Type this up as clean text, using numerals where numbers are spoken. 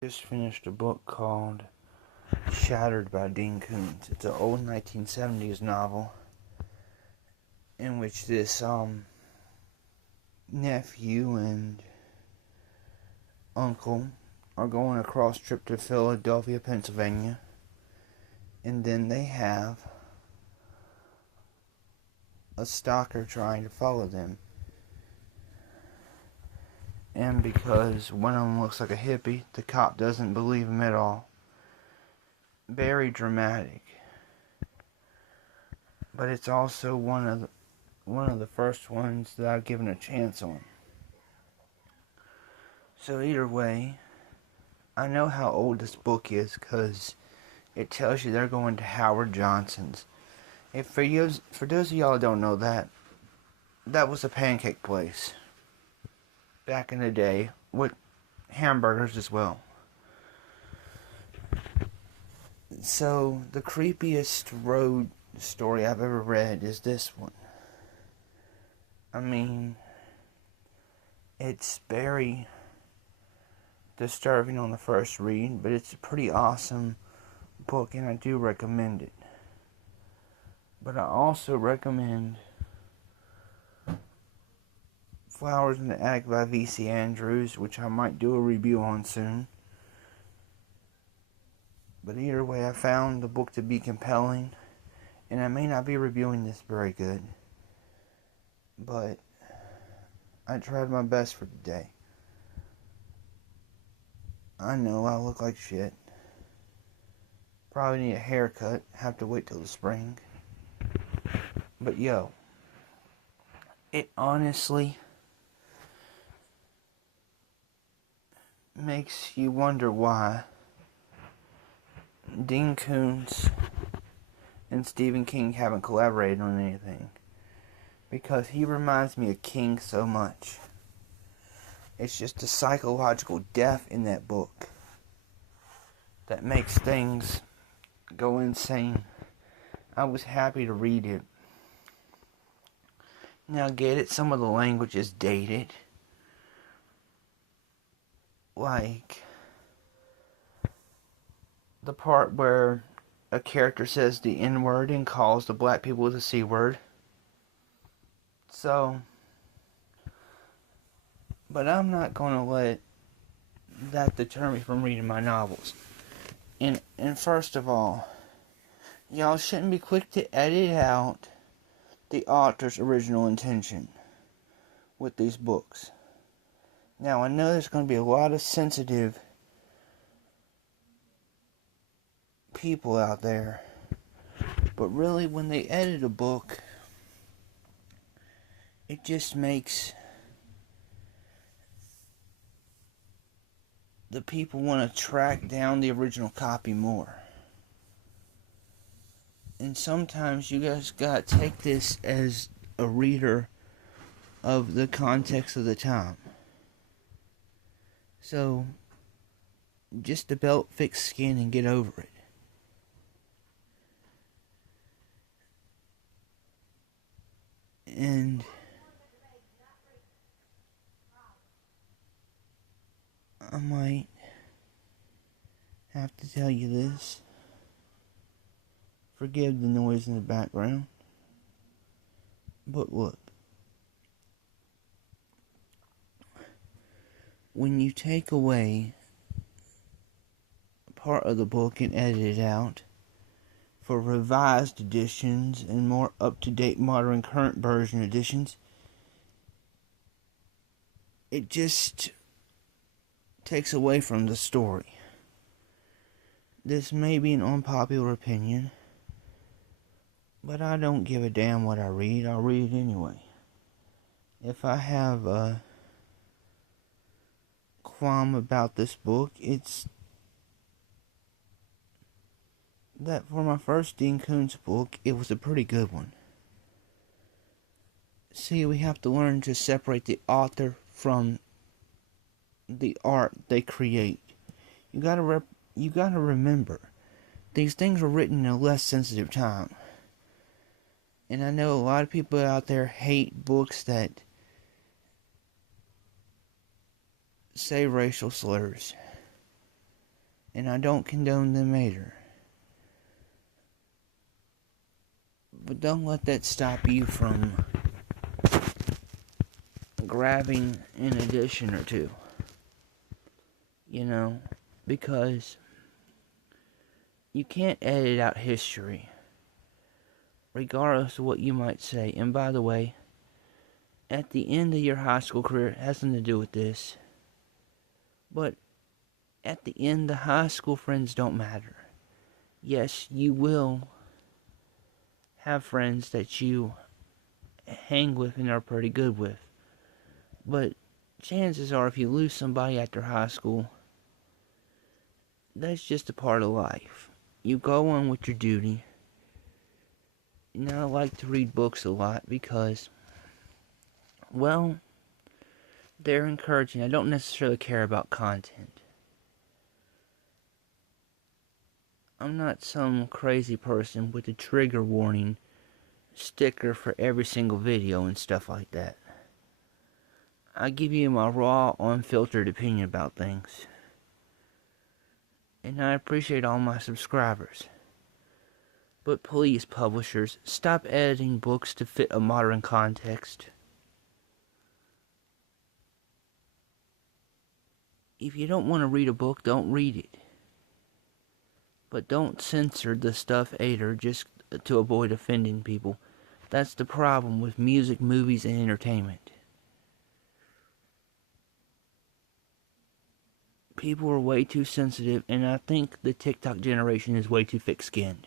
Just finished a book called Shattered by Dean Koontz. It's an old 1970s novel in which this nephew and uncle are going across trip to Philadelphia, Pennsylvania, and then they have a stalker trying to follow them. And because one of them looks like a hippie, the cop doesn't believe him at all. Very dramatic. But it's also one of the first ones that I've given a chance on. So either way, I know how old this book is because it tells you they're going to Howard Johnson's. For those of y'all who don't know that was a pancake place back in the day with hamburgers as well. So the creepiest road story I've ever read is this one. I mean, it's very disturbing on the first read, but it's a pretty awesome book and I do recommend it. But I also recommend Flowers in the Attic by V.C. Andrews, which I might do a review on soon. But either way, I found the book to be compelling, and I may not be reviewing this very good, but I tried my best for today. I know I look like shit. Probably need a haircut. Have to wait till the spring. But yo, it honestly makes you wonder why Dean Koontz and Stephen King haven't collaborated on anything. Because he reminds me of King so much. It's just a psychological depth in that book that makes things go insane. I was happy to read it. Now get it, some of the language is dated. Like the part where a character says the N-word and calls the black people the C-word. So, but I'm not going to let that deter me from reading my novels. And first of all, y'all shouldn't be quick to edit out the author's original intention with these books. Now, I know there's going to be a lot of sensitive people out there, but really, when they edit a book, it just makes the people want to track down the original copy more. And sometimes you guys gotta take this as a reader of the context of the time. So, just develop thick skin and get over it. And I might have to tell you this. Forgive the noise in the background. But look. When you take away part of the book and edit it out for revised editions and more up-to-date modern current version editions, it just takes away from the story. This may be an unpopular opinion, but I don't give a damn what I read. I'll read it anyway. If I have a qualm about this book, it's that for my first Dean Koontz book, it was a pretty good one. See, we have to learn to separate the author from the art they create. You gotta remember, these things were written in a less sensitive time. And I know a lot of people out there hate books that say racial slurs. and I don't condone them either. But don't let that stop you from grabbing an edition or two. You know, because you can't edit out history, regardless of what you might say. And by the way, at the end of your high school career, it has nothing to do with this, but at the end, the high school friends don't matter. Yes, you will have friends that you hang with and are pretty good with, but chances are if you lose somebody after high school, that's just a part of life. You go on with your duty. And I like to read books a lot because, well, they're encouraging. I don't necessarily care about content. I'm not some crazy person with a trigger warning sticker for every single video and stuff like that. I give you my raw, unfiltered opinion about things. And I appreciate all my subscribers. But please, publishers, stop editing books to fit a modern context. If you don't want to read a book, don't read it. But don't censor the stuff either just to avoid offending people. That's the problem with music, movies, and entertainment. People are way too sensitive, and I think the TikTok generation is way too thick-skinned.